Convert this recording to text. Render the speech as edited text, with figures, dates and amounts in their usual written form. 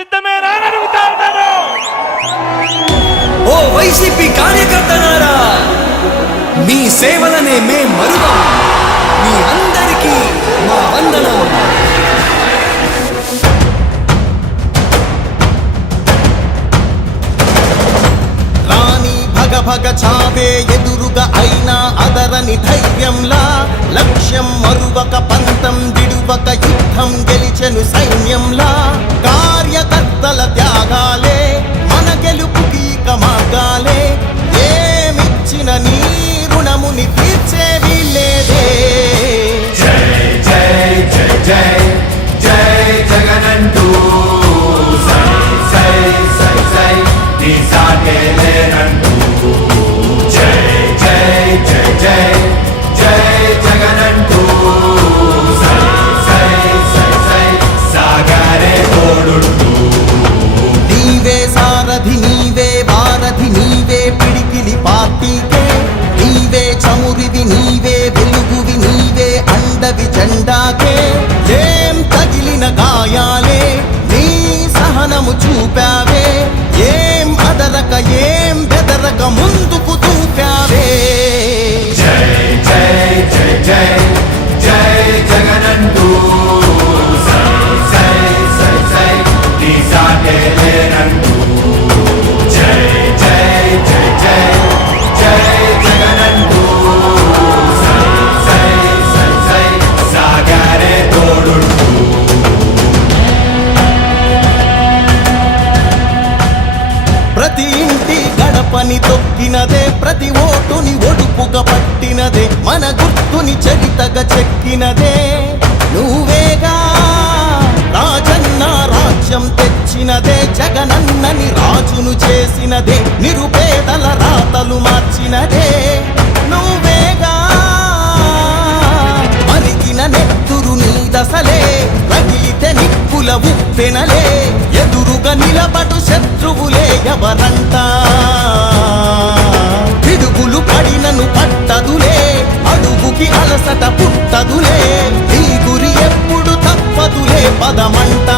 సిద్ధమేనా అని అడుగుతా ఉన్నాను. ఓ వైసీపీ కార్యకర్తలారా, మీ సేవలనే మే మరువం. మీ అందరికీ మా వందనం. రాణి భగ భగ చావే ఎదురుగా అయినా అదరని ధైర్యంలా, లక్ష్యం మరువక పంతం విడువక యుద్ధం గెలిచెను సైన్యంలా. కార్యకర్తల త్యాగాలే మన గెలుపుకి మార్గాలే. ఏమిచ్చిన నీ రుణముని తీర్చేవి లేదే. జై జై జై జై జై జగనంటూ సై సై సై సై నీ సాగే లేనంటూ. జై జై జై జై జై జగనంటూ సై సై సై సై సాగరే తోడుంటూ. నీవే సారథి నీవే వారధి నీవే పిడికిలి పార్టీకే. నీవే చమురివి నీవే వెలుగువి నీవే అండవి జెండాకే. ఏం తగిలిన గాయాలే నీ సహనము చూపావే. ఏం అదరక ఏం బెదరక ముందుకు దూపావే. జై జై జై జై జై జగనంటూ సై సై సై సై నీ సాగే లేనంటూ. జై జై జై జై జై జగనంటూ సై సై సై సై సాగరే తోడుంటూ. ప్రతి ఇంటి గడపని తొక్కినదే, ప్రతి ఓటుని ఒడుపుగా పట్టినదే, మన గుర్తుని చరితగా చెక్కినదే నువ్వేగా. రాజన్న రాజ్యం తెచ్చినదే, జగనన్నని రాజును చేసినదే, నిరుపేదల రాతలు మార్చినదే నువ్వేగా. మరిగిన నెత్తురు నీ దశలే, రగిలితే నిప్పుల ఉప్పెనలే. ఎదురుగా నిలబడు శత్రువులే ఎవరంట. పిడుగులు పడినను పట్టదులే, అడుగుకి అలసట పుట్టదులే. ఈ గురి ఎప్పుడు తప్పదులే పదమంట.